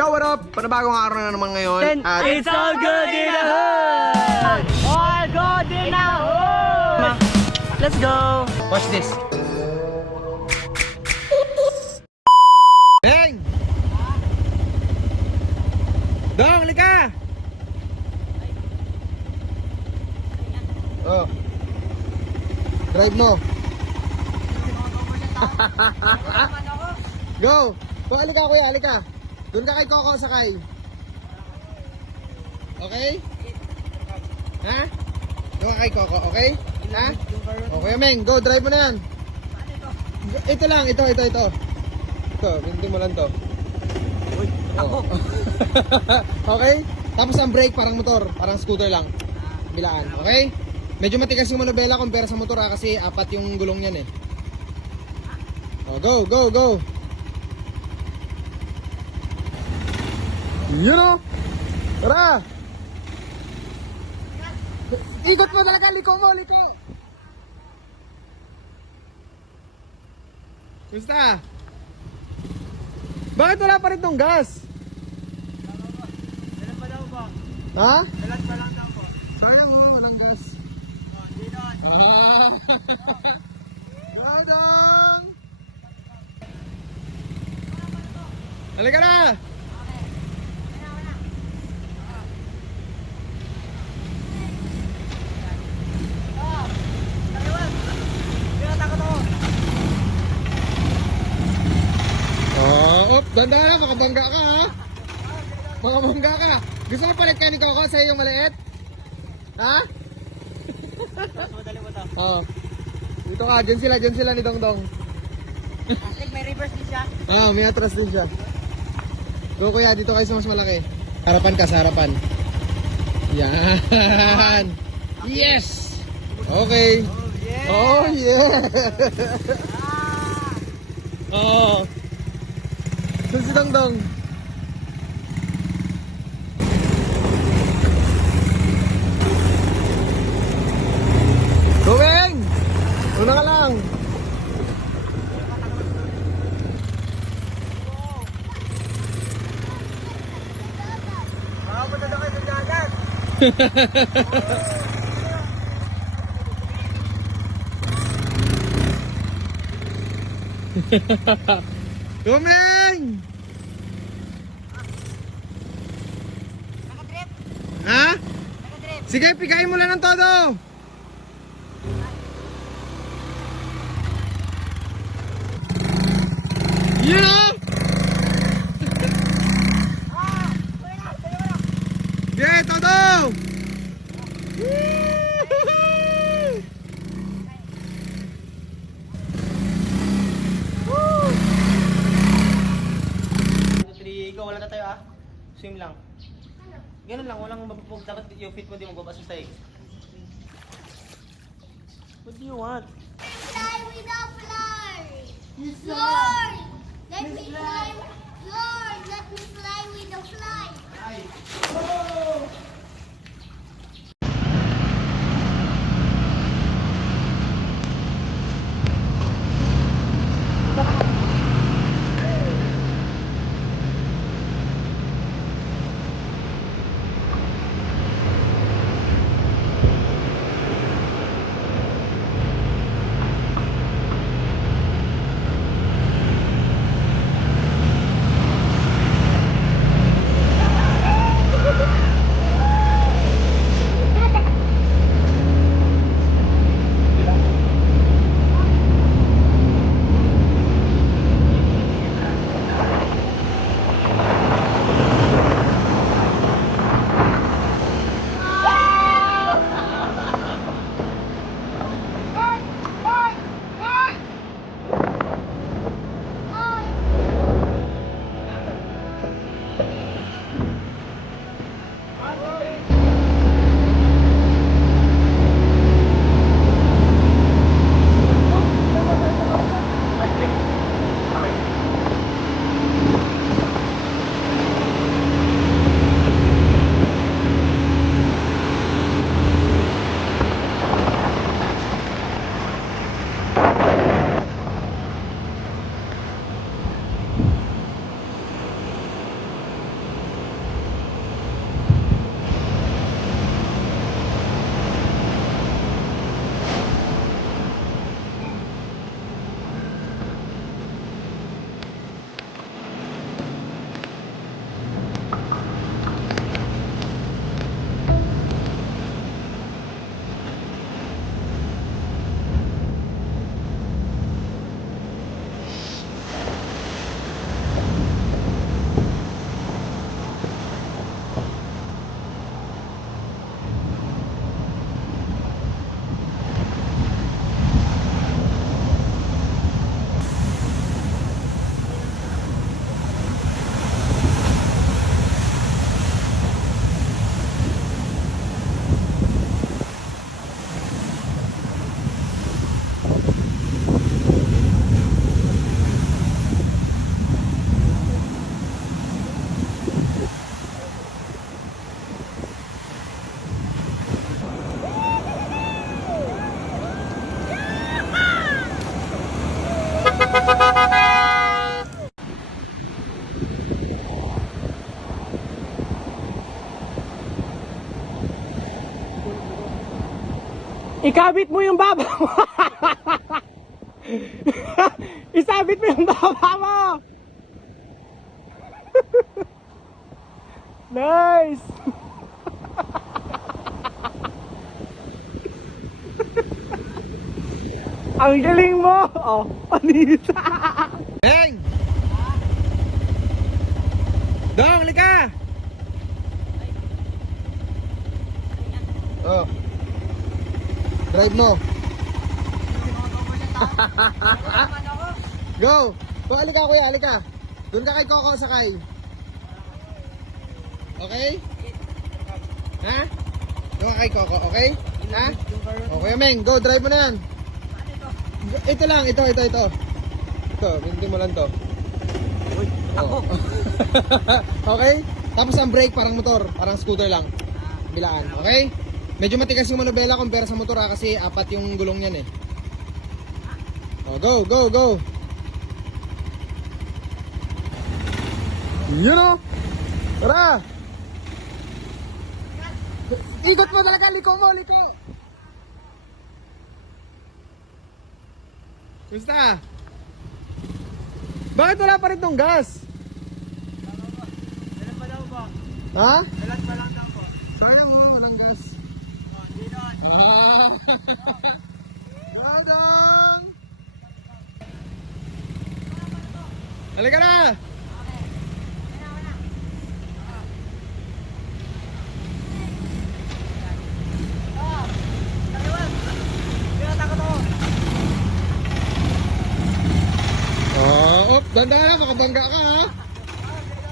Yo, what up? Panabagong araw na naman ngayon. At It's all good in the hood! All good in the hood! Let's go! watch this. Bang! Dong, lika! Oh. Drive mo. Go! Go, alika kuya, alika. Doon ka kay Coco sakay. Okay? Ha? Doon ka kay Coco, okay? Ha? Okay, Meng, go, drive mo na yan. Ito lang, ito. Ito, hindi mo lang to. Oh. Okay? Tapos ang brake, parang motor, parang scooter lang. Bilaan, okay? Medyo matigas yung manubela kumpara sa motor kasi apat yung gulong niyan eh. Oh, go, go, go. You know? Tara! Ikot mo talaga, liko mo, liko! Gusta? Bakit wala pa rin tong gas? Dalat pa daw ba? Ha? Dalat pa lang daw po. Sayang mo, walang gas. Hindi doon. Dodong! Halika na! Ganda ka na, makabangga ka ha. Makabangga ka. Gusto mo palit kayo ni Coco sa yung maliit? Ha? Madali mo to. Oo. Dito ka, dyan sila ni Dongdong. May reverse din siya. May atras din siya. Go kuya, dito kayo sa mas malaki. Harapan ka, sa harapan. Yan. Yes! Okay. Oh yeah! Oh. Doon si Dongdong. Going! Una ka lang. Makapunta na kayo sa dagat. Tumeng! Naka-trip. Ha? Naka-trip. Sige, pigayin mo lang ng todo. You know? Yeah, todo! Go, wala na tayo ah. Swim lang. Ganun lang, walang mapapag. Dapat yung feet mo di magbaba sa sahig. What do you want? Fly with a fly. Lord, let me fly. Lord, let me fly with a fly. Ikabit mo yung baba mo. Isabit mo yung baba mo. Nice. Ang galing mo. Oh, panisa. Beng. Dong, lika. Oh. Drive mo. Go! Go, alika kuya, alika. Doon ka kay Coco sakay. Okay? Ha? Doon ka kay Coco, okay? Ha? Okay, Meng, go, drive mo na yan. Ito lang, ito. Ito, hindi mo lang to. Oh. Okay? Tapos ang brake, parang motor, parang scooter lang. Bilaan, okay? Medyo matigas yung manubela kumpara sa motor kasi apat yung gulong yan eh. Oh, go! Yun o! Tara! Ikot mo talaga, liko mo! Gusta? Bakit wala pa rin tong gas? Dalan pa daw ba? Ha? Dalan pa lang daw po. Sayang mo, walang gas. Ah! Gadang! Halika na! Oh, ganda ka na, makabangga ka ha.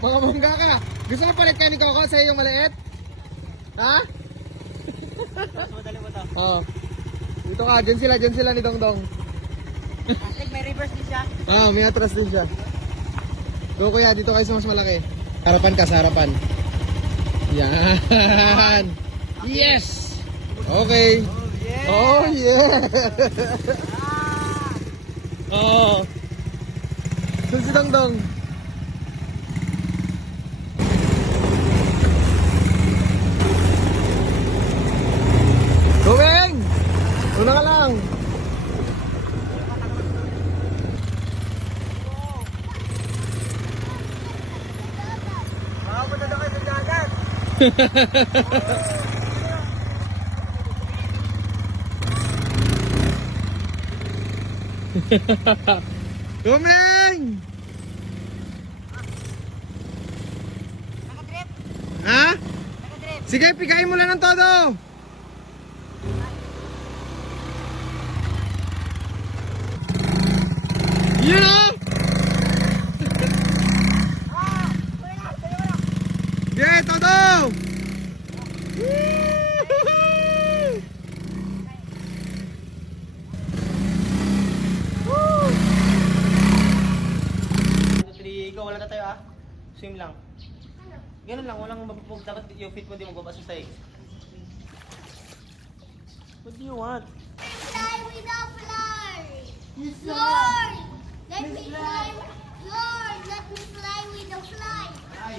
Makabangga ka. Gusto mo palit kayo ni Coco sa iyong maliit? Ha? Madali mo to. Oh. Dito ka, dyan sila ni Dongdong. Astig, may reverse din siya. Ah, may atras din siya. Go kuya, dito kayo sa mas malaki. Harapan ka, sa harapan. Yan. Yes! Okay. Oh yeah! Oh. Doon si Dongdong. Gawing! Una ka lang. Makapunta na kayo sa dagat. Gawing! Naka-trip. Ha? Naka-trip. Sige, pigayin mo lang ng todo. Yun o! Yeah, todo! Ikaw, wala na tayo ah. Swim lang. Ganun lang, walang mapupog. Dapat yung feet mo di magbaba sa sahig. What do you want? Fly without fly. Lord, let me fly. Lord, let me fly with a fly. Ay!